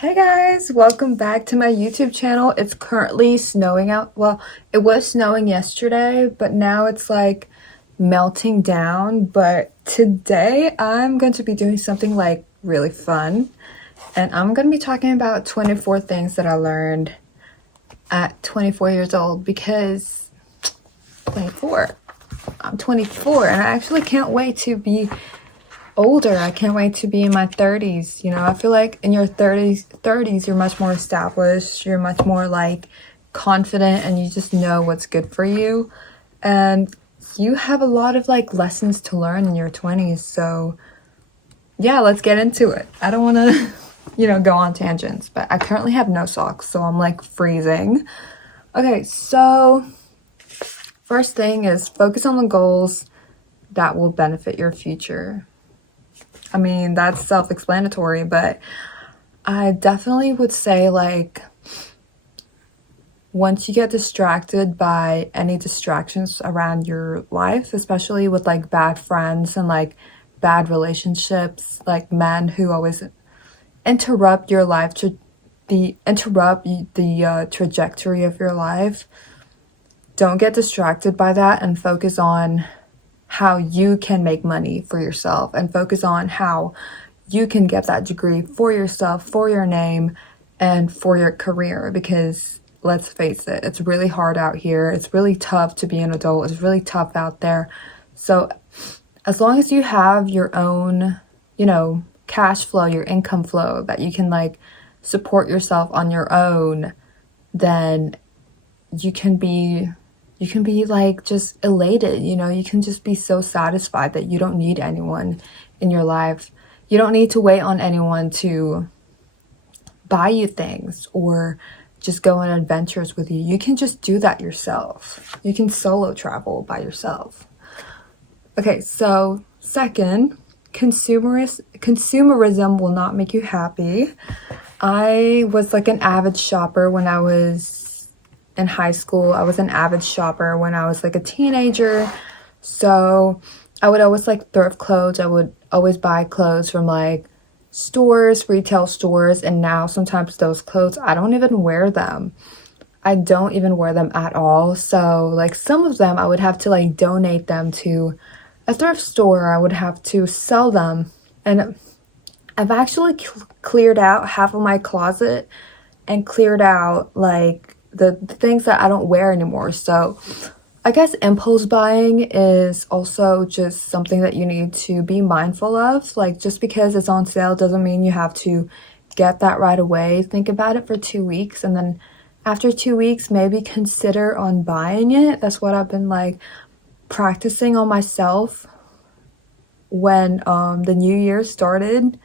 Hey guys, welcome back to my YouTube channel. It's currently snowing out. Well, it was snowing yesterday, but now it's like melting down. But today I'm going to be doing something like really fun. And I'm going to be talking about 24 things that I learned at 24 years old because 24. I'm 24 and I actually can't wait to be older. I can't wait to be in my 30s. I feel like in your 30s you're much more established, you're much more like confident, and you just know what's good for you. And you have a lot of like lessons to learn in your 20s. So, yeah, let's get into it. I don't want to go on tangents, but I currently have no socks, so I'm like freezing. Okay, so first thing is focus on the goals that will benefit your future. I mean, that's self-explanatory, but I definitely would say, like, once you get distracted by any distractions around your life, especially with like bad friends and like bad relationships, like men who always interrupt your life to interrupt the trajectory of your life, don't get distracted by that and focus on how you can make money for yourself and focus on how you can get that degree for yourself, for your name, and for your career. Because let's face it, it's really hard out here. It's really tough to be an adult. It's really tough out there. So as long as you have your own, cash flow, your income flow, that you can like support yourself on your own, then you can be like just elated. You can just be so satisfied that you don't need anyone in your life. You don't need to wait on anyone to buy you things or just go on adventures with you. You can just do that yourself. You can solo travel by yourself. Okay, so second, consumerism will not make you happy. I was like an avid shopper when I was in high school. I was an avid shopper when I was like a teenager. So I would always like thrift clothes. I would always buy clothes from like stores, retail stores. And now sometimes those clothes, I don't even wear them. I don't even wear them at all. So like some of them I would have to like donate them to a thrift store. I would have to sell them. And I've actually cleared out half of my closet and cleared out like the things that I don't wear anymore. So I guess impulse buying is also just something that you need to be mindful of. Like, just because it's on sale doesn't mean you have to get that right away. Think about it for 2 weeks, and then after 2 weeks, maybe consider on buying it. That's what I've been like practicing on myself when the new year started.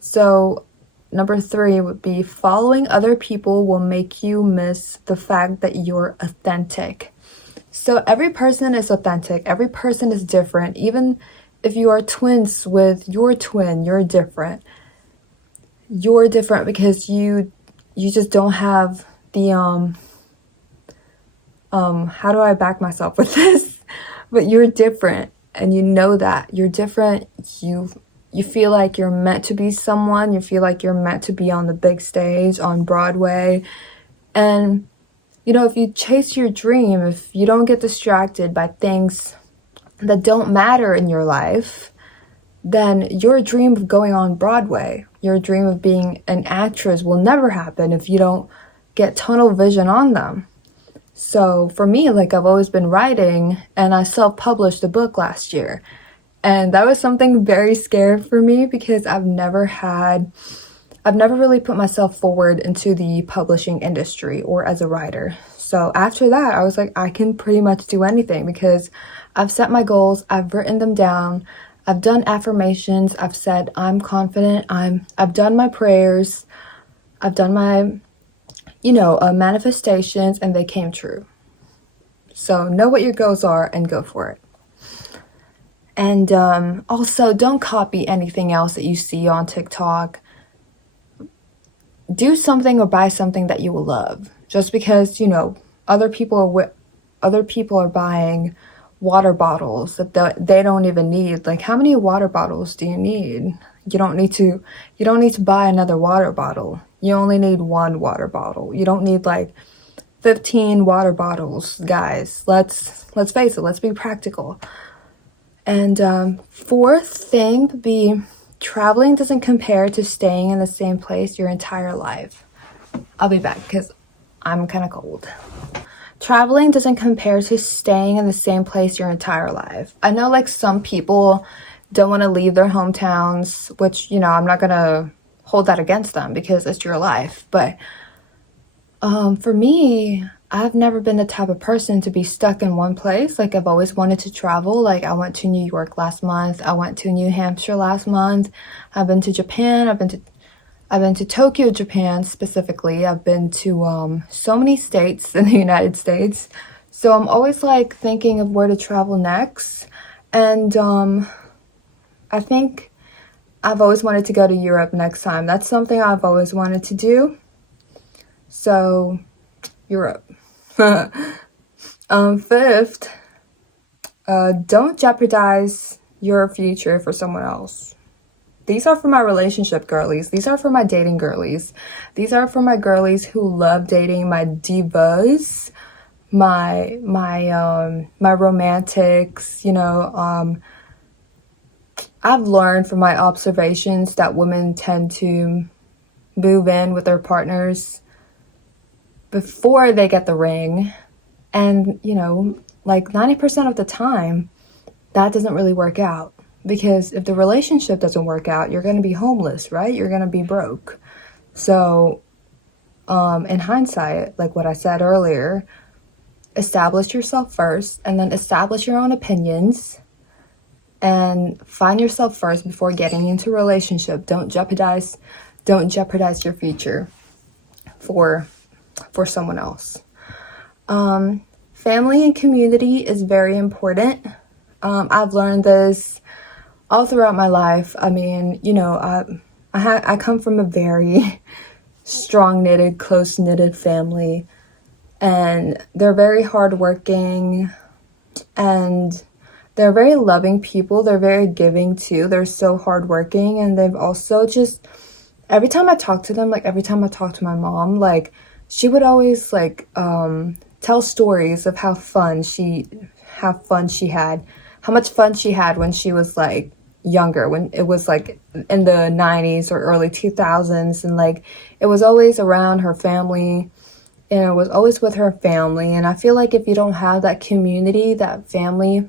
So number 3 would be following other people will make you miss the fact that you're authentic. So every person is authentic. Every person is different. Even if you are twins with your twin, you're different. You're different because you just don't have the how do I back myself with this? But you're different, and you know that you're different. You feel like you're meant to be someone. You feel like you're meant to be on the big stage, on Broadway. And, if you chase your dream, if you don't get distracted by things that don't matter in your life, then your dream of going on Broadway, your dream of being an actress will never happen if you don't get tunnel vision on them. So for me, like, I've always been writing, and I self-published a book last year. And that was something very scary for me because I've never really put myself forward into the publishing industry or as a writer. So after that, I was like, I can pretty much do anything because I've set my goals, I've written them down, I've done affirmations, I've said I'm confident, I've done my prayers, I've done my, manifestations, and they came true. So know what your goals are and go for it. And also, don't copy anything else that you see on TikTok. Do something or buy something that you will love. Just because, other people are buying water bottles that they don't even need. Like, how many water bottles do you need? you don't need to buy another water bottle. You only need one water bottle. You don't need like 15 water bottles, guys. Let's face it, let's be practical. And fourth thing would be traveling doesn't compare to staying in the same place your entire life. I'll be back because I'm kind of cold. Traveling doesn't compare to staying in the same place your entire life. I know like some people don't want to leave their hometowns, which, I'm not going to hold that against them because it's your life. But for me, I've never been the type of person to be stuck in one place. Like I've always wanted to travel. Like I went to New York last month. I went to New Hampshire last month. I've been to Japan. I've been to Tokyo, Japan specifically. I've been to so many states in the United States. So I'm always like thinking of where to travel next. And I think I've always wanted to go to Europe next time. That's something I've always wanted to do. So Europe. Fifth, don't jeopardize your future for someone else. These are for my relationship girlies. These are for my dating girlies. These are for my girlies who love dating, my divas, my romantics, I've learned from my observations that women tend to move in with their partners before they get the ring. And, like 90% of the time, that doesn't really work out. Because if the relationship doesn't work out, you're going to be homeless, right? You're going to be broke. So, in hindsight, like what I said earlier, establish yourself first and then establish your own opinions and find yourself first before getting into a relationship. Don't jeopardize your future for someone else. Family and community is very important. I've learned this all throughout my life. I mean, I come from a very strong-knitted, close-knitted family, and they're very hardworking, and they're very loving people. They're very giving too. They're so hardworking, and they've also just, every time I talk to them, like every time I talk to my mom, like she would always like tell stories of how much fun she had when she was like younger, when it was like in the 90s or early 2000s, and like it was always around her family, and it was always with her family. And I feel like if you don't have that community, that family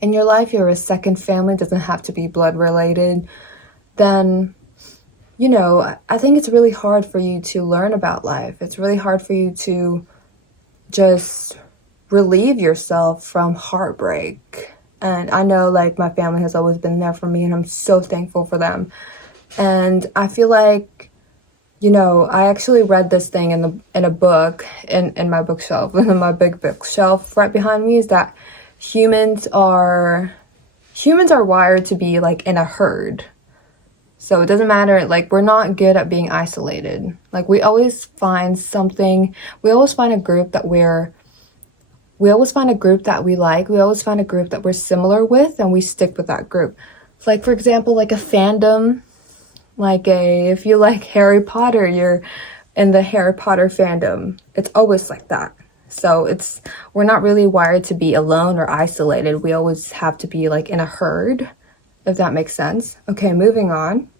in your life, you're a second family, doesn't have to be blood related, then I think it's really hard for you to learn about life. It's really hard for you to just relieve yourself from heartbreak. And I know like my family has always been there for me, and I'm so thankful for them. And I feel like, I actually read this thing in a book in my bookshelf, in my big bookshelf right behind me, is that humans are wired to be like in a herd. So it doesn't matter, like we're not good at being isolated. Like we always find a group that we always find a group that we like. We always find a group that we're similar with, and we stick with that group. It's like, for example, like a fandom, if you like Harry Potter, you're in the Harry Potter fandom. It's always like that. So we're not really wired to be alone or isolated. We always have to be like in a herd, if that makes sense. Okay, moving on.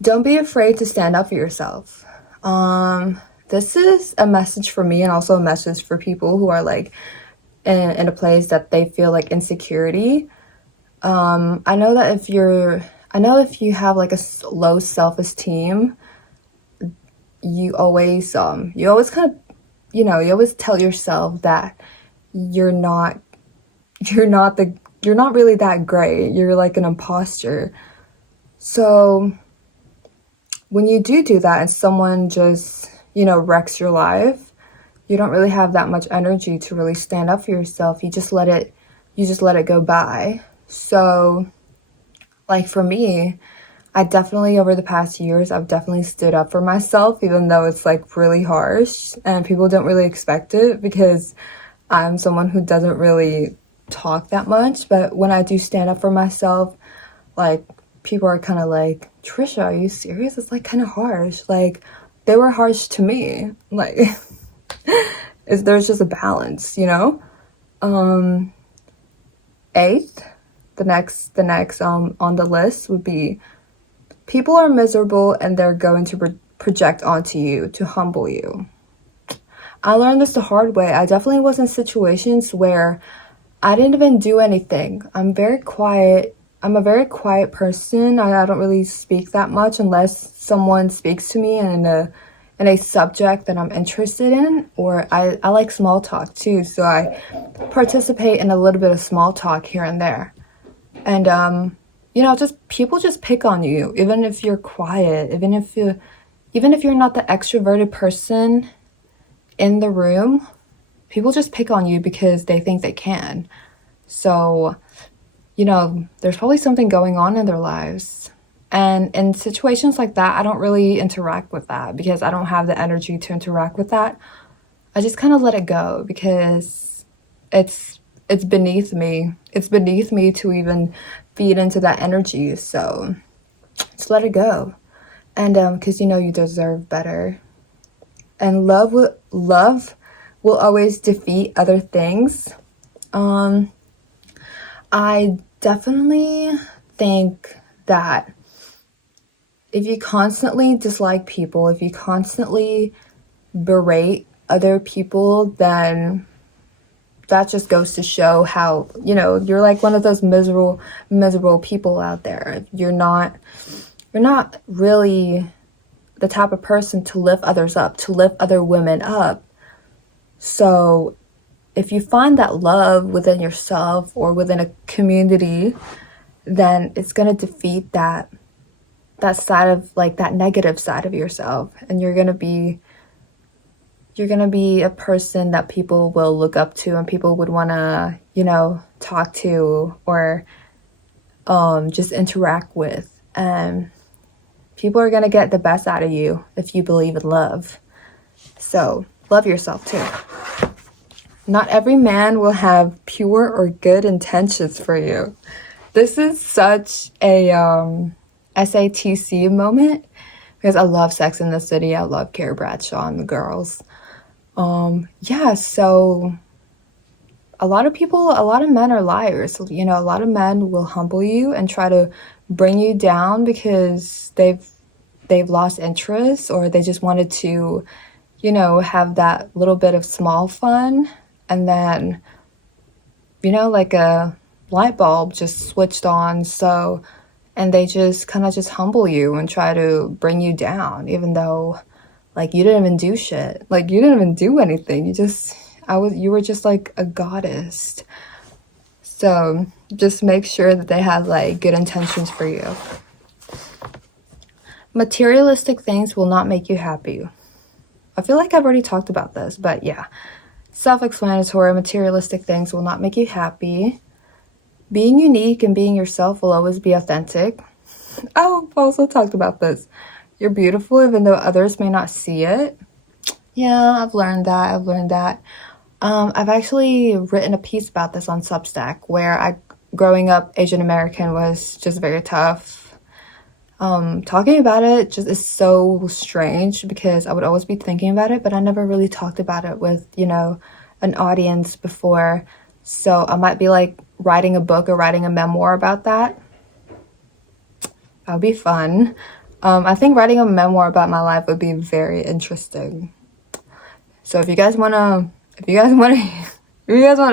Don't be afraid to stand up for yourself. This is a message for me, and also a message for people who are like in a place that they feel like insecurity. I know if you have like a low self-esteem, you always kind of, you always tell yourself that you're not really that great. You're like an imposter. So when you do that and someone just, wrecks your life, you don't really have that much energy to really stand up for yourself. You just let it go by. So like for me, I definitely, over the past years, I've definitely stood up for myself, even though it's like really harsh and people don't really expect it, because I'm someone who doesn't really talk that much. But when I do stand up for myself, like people are kind of like, Trisha, are you serious? It's like kind of harsh. Like, they were harsh to me. Like, there's just a balance, you know? Eighth, the next on the list would be, people are miserable and they're going to project onto you to humble you. I learned this the hard way. I definitely was in situations where I didn't even do anything. I'm very quiet. I'm a very quiet person. I don't really speak that much unless someone speaks to me in a subject that I'm interested in, or I like small talk too, so I participate in a little bit of small talk here and there. And you know, just people just pick on you, even if you're quiet, even if you're not the extroverted person in the room. People just pick on you because they think they can. So, you know, there's probably something going on in their lives. And in situations like that, I don't really interact with that because I don't have the energy to interact with that. I just kind of let it go because it's beneath me. It's beneath me to even feed into that energy. So just let it go. And because you know you deserve better. And love will always defeat other things. I definitely think that if you constantly dislike people, if you constantly berate other people, then that just goes to show how, you know, you're like one of those miserable people out there. You're not really the type of person to lift others up, to lift other women up. So if you find that love within yourself or within a community, then it's going to defeat that side of, like, that negative side of yourself. And you're going to be a person that people will look up to and people would want to, you know, talk to or just interact with. And people are going to get the best out of you if you believe in love. So love yourself too. Not every man will have pure or good intentions for you. This is such a SATC moment because I love Sex and the City. I love Carrie Bradshaw and the girls. Yeah, so a lot of men are liars. You know, a lot of men will humble you and try to bring you down because they've lost interest, or they just wanted to, you know, have that little bit of small fun, and then, you know, like a light bulb just switched on. So, and they just kind of just humble you and try to bring you down, even though, like, you didn't even do shit. Like, you didn't even do anything. You were just like a goddess. So just make sure that they have, like, good intentions for you. Materialistic things will not make you happy. I feel like I've already talked about this, but yeah. Self-explanatory. Materialistic things will not make you happy. Being unique and being yourself will always be authentic. Oh, I've also talked about this. You're beautiful even though others may not see it. Yeah, I've learned that. I've actually written a piece about this on Substack, where growing up Asian American was just very tough. Talking about it just is so strange because I would always be thinking about it, but I never really talked about it with, you know, an audience before. So I might be like writing a book or writing a memoir about that. That would be fun. I think writing a memoir about my life would be very interesting. So if you guys want to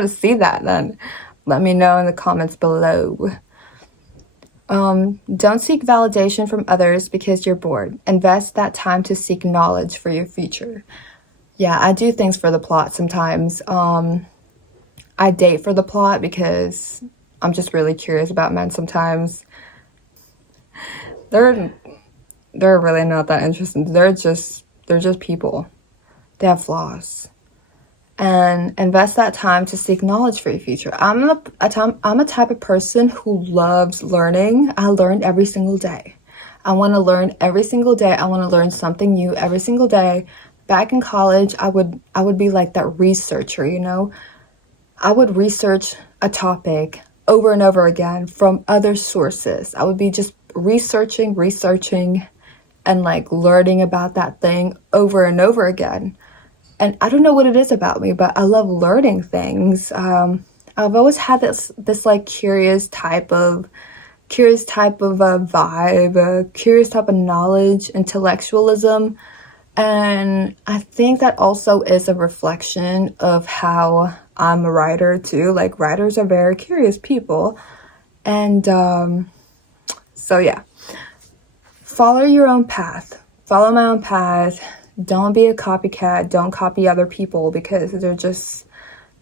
see that, then let me know in the comments below. Don't seek validation from others because you're bored. Invest that time to seek knowledge for your future. Yeah, I do things for the plot sometimes. I date for the plot because I'm just really curious about men sometimes. They're really not that interesting. They're just people. They have flaws. And invest that time to seek knowledge for your future. I'm a type of person who loves learning. I learn every single day. I want to learn every single day. I want to learn something new every single day. Back in college, I would be like that researcher, you know? I would research a topic over and over again from other sources. I would be just researching and like learning about that thing over and over again. And I don't know what it is about me, but I love learning things. I've always had this like curious type of vibe, a curious type of knowledge, intellectualism. And I think that also is a reflection of how I'm a writer too. Like writers are very curious people. And so yeah, follow your own path. Follow my own path. Don't be a copycat. Don't copy other people because they're just,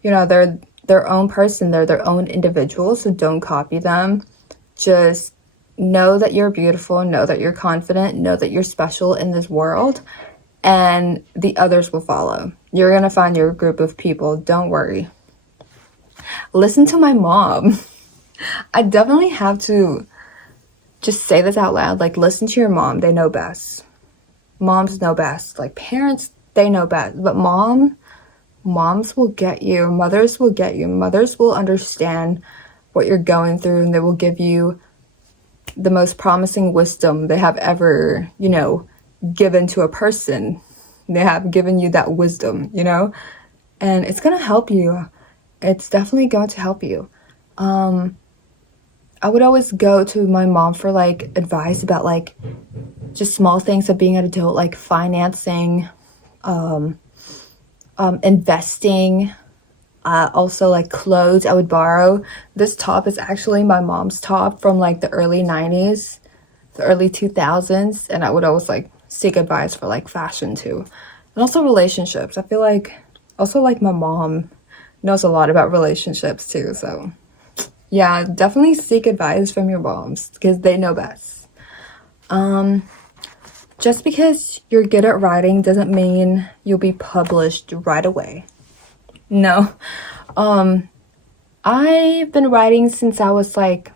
they're their own person. They're their own individual. So don't copy them. Just know that you're beautiful. Know that you're confident. Know that you're special in this world. And the others will follow. You're going to find your group of people. Don't worry. Listen to my mom. I definitely have to just say this out loud. Like, listen to your mom. They know best. Moms know best. Like, parents, they know best. But moms will get you. Mothers will get you. Mothers will understand what you're going through, and they will give you the most promising wisdom they have ever, given to a person. They have given you that wisdom, and it's going to help you. It's definitely going to help you. I would always go to my mom for like advice about like just small things of being an adult, like financing, investing, also like clothes I would borrow. This top is actually my mom's top from like the early 90s, the early 2000s, and I would always like seek advice for like fashion too. And also relationships. I feel like also like my mom knows a lot about relationships too, so yeah, definitely seek advice from your moms because they know best. Just because you're good at writing doesn't mean you'll be published right away. No. I've been writing since I was like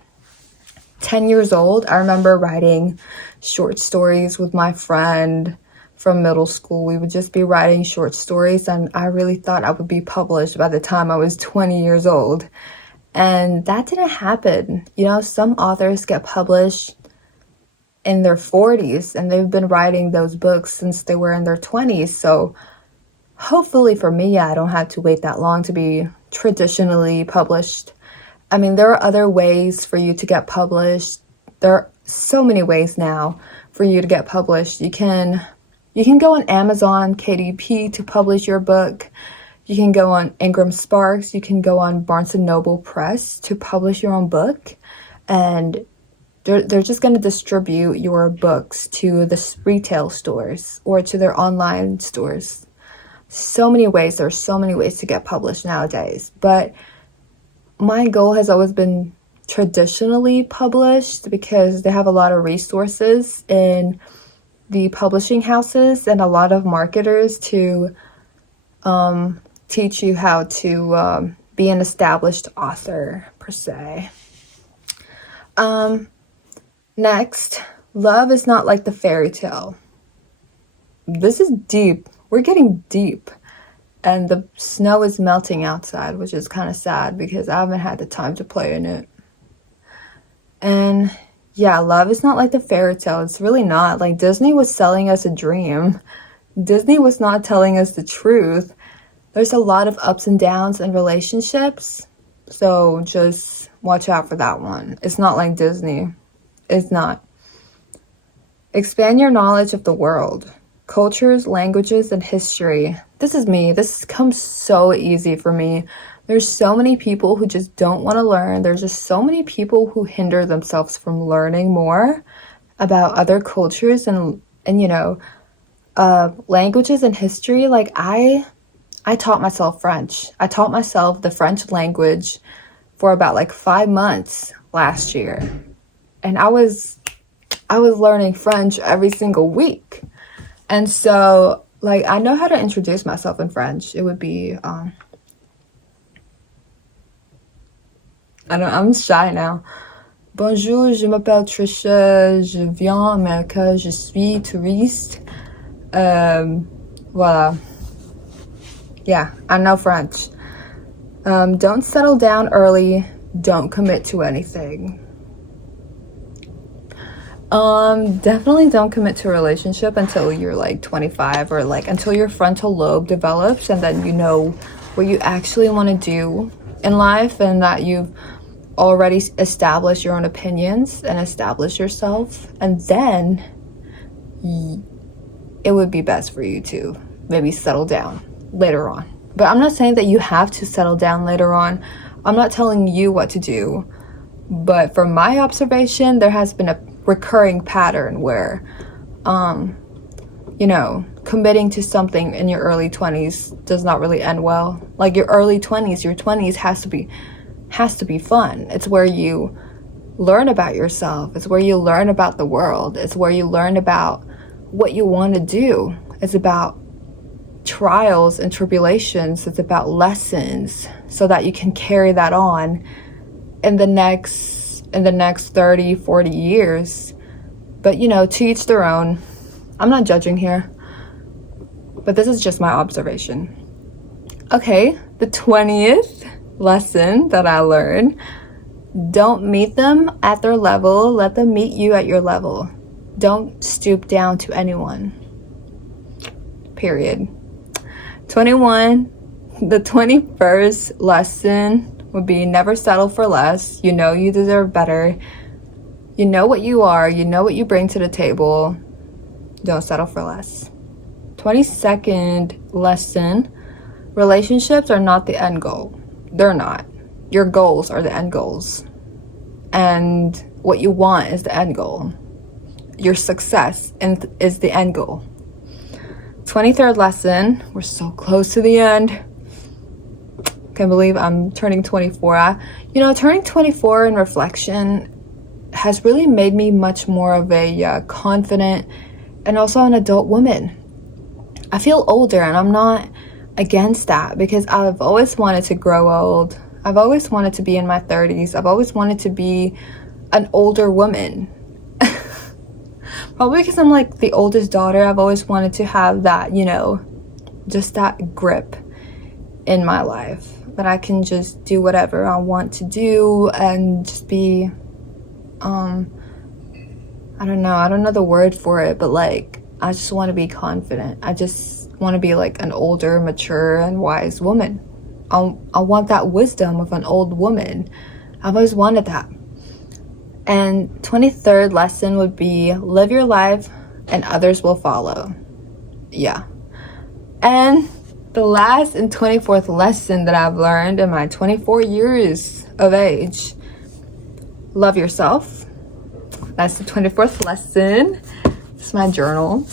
10 years old. I remember writing short stories with my friend from middle school. We would just be writing short stories, and I really thought I would be published by the time I was 20 years old. And that didn't happen. Some authors get published in their 40s, and they've been writing those books since they were in their 20s. So hopefully for me, I don't have to wait that long to be traditionally published. I mean, there are other ways for you to get published. There are so many ways now for you to get published. You can go on Amazon KDP to publish your book. You can go on Ingram Sparks. You can go on Barnes & Noble Press to publish your own book. And they're just going to distribute your books to the retail stores or to their online stores. So many ways. There are so many ways to get published nowadays. But my goal has always been traditionally published because they have a lot of resources in the publishing houses and a lot of marketers to teach you how to be an established author, per se. Next, love is not like the fairy tale. This is deep. We're getting deep. And the snow is melting outside, which is kind of sad because I haven't had the time to play in it. And yeah, love is not like the fairy tale. It's really not. Like, Disney was selling us a dream. Disney was not telling us the truth. There's a lot of ups and downs in relationships. So just watch out for that one. It's not like Disney. It's not. Expand your knowledge of the world. Cultures, languages, and history. This is me. This comes so easy for me. There's so many people who just don't want to learn. There's just so many people who hinder themselves from learning more about other cultures and languages and history. Like I taught myself French. I taught myself the French language for about like 5 months last year. And I was learning French every single week. And so, like, I know how to introduce myself in French. It would be, I'm shy now. Bonjour, je m'appelle Trisha, je viens d'Amérique, je suis touriste. Voilà. Yeah, I know French. Don't settle down early. Don't commit to anything. Definitely don't commit to a relationship until you're like 25, or like until your frontal lobe develops and then you know what you actually want to do in life, and that you've already established your own opinions and established yourself. And then it would be best for you to maybe settle down later on. But I'm not saying that you have to settle down later on. I'm not telling you what to do. But from my observation, there has been a recurring pattern where, committing to something in your early 20s does not really end well. Like your 20s has to be fun. It's where you learn about yourself. It's where you learn about the world. It's where you learn about what you want to do. It's about trials and tribulations. It's about lessons, so that you can carry that on in the next 30, 40 years. But to each their own. I'm not judging here, but this is just my observation. Okay, the 20th lesson that I learned: don't meet them at their level, let them meet you at your level. Don't stoop down to anyone. Period. 21, the 21st lesson would be: never settle for less. You know you deserve better. You know what you are. You know what you bring to the table. Don't settle for less. 22nd lesson: relationships are not the end goal. They're not. Your goals are the end goals. And what you want is the end goal. Your success is the end goal. 23rd lesson: we're so close to the end. Can't believe I'm turning 24. Turning 24 in reflection has really made me much more of a confident and also an adult woman. I feel older, and I'm not against that, because I've always wanted to grow old. I've always wanted to be in my 30s. I've always wanted to be an older woman. Probably because I'm like the oldest daughter. I've always wanted to have that, just that grip in my life, that I can just do whatever I want to do and just be, I don't know the word for it, but like, I just want to be confident. I just want to be like an older, mature, and wise woman. I want that wisdom of an old woman. I've always wanted that. And 23rd lesson would be: live your life and others will follow. Yeah. And the last and 24th lesson that I've learned in my 24 years of age: love yourself. That's the 24th lesson. It's my journal.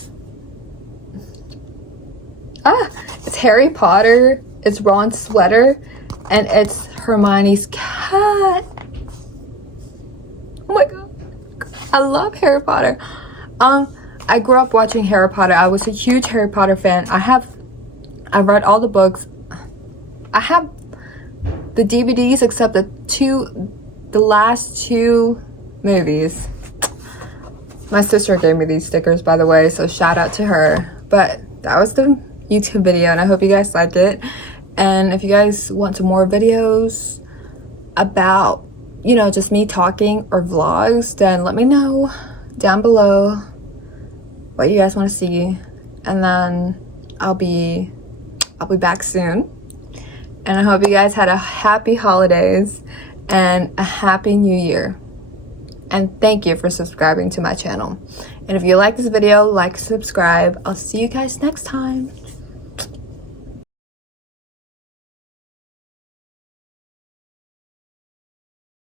It's Harry Potter, it's Ron's sweater, and it's Hermione's cat. Oh my god, I love Harry Potter. I grew up watching Harry Potter. I was a huge Harry Potter fan. I've read all the books. I have the DVDs except the last two movies. My sister gave me these stickers, by the way, so shout out to her. But that was the YouTube video, and I hope you guys liked it. And if you guys want some more videos about, just me talking or vlogs, then let me know down below what you guys want to see, and then I'll be back soon. And I hope you guys had a happy holidays and a happy new year. And thank you for subscribing to my channel. And if you like this video, like, subscribe. I'll see you guys next time.